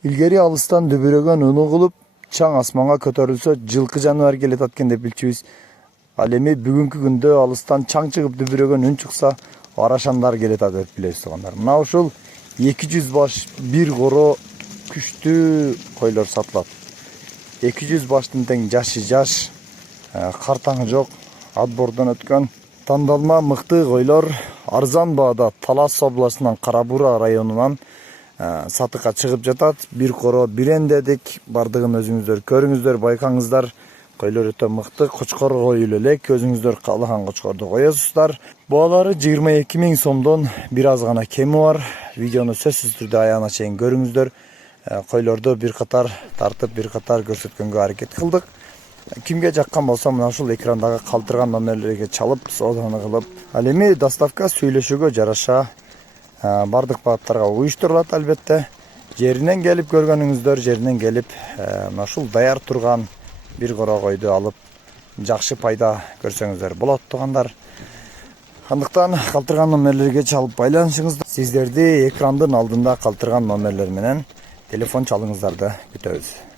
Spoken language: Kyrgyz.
Илгери алыстан дөбөрөгөн уну кылып, чаң асманга көтөрүлсө, жылкы жаныбар келет аткен деп билчүбүз. Ал эми бүгүнкү күндө алыстан чаң чыгып дөбөрөгөн үн чыкса, Арашандар келет деп билебиз тугандар. Мына ушул 200 баш бир коро күчтүү койлор сатылат. 200 баштын тең жашы жаш, картаңы жок, отбордон өткөн тандалма мыкты койлор арзан баада Талас областынан Карабура районунан сатыкка чыгып жатат. Бир коро бирендедик, бардыгын өзүңүздөр көрүңүздөр, байкаңыздар. Койлор өтө мыкты, кочкор коюлу элек, өзүңүздөр каалаган кочкорду коесуздар. Баалары 22 000 сомдон бир аз гана кеми бар. Видеону сөзсүз түрдө аягына чейин көрүңүздөр. Койлорду бир катар тартып, бир катар көрсөткөнгө аракет кылдык. Кимге жаккан болсо, мына ушул экрандагы калтырган номерлерге чалып, сооданы кылып, ал эми доставка сүйлөшүүгө жараша бардык багыттарга уюштурулат албетте. Жеринен келип көргөнүңүздөр, жеринен келип, мына ушул даяр турган бир коро койду алып, жакшы пайда көрсөңүздөр болот тугандар. Андыктан калтырган номерлерге чалып байланышыңыздар. Сиздерди экрандын алдында калтырган номерлер менен телефон чалыңыздарды күтөбүз.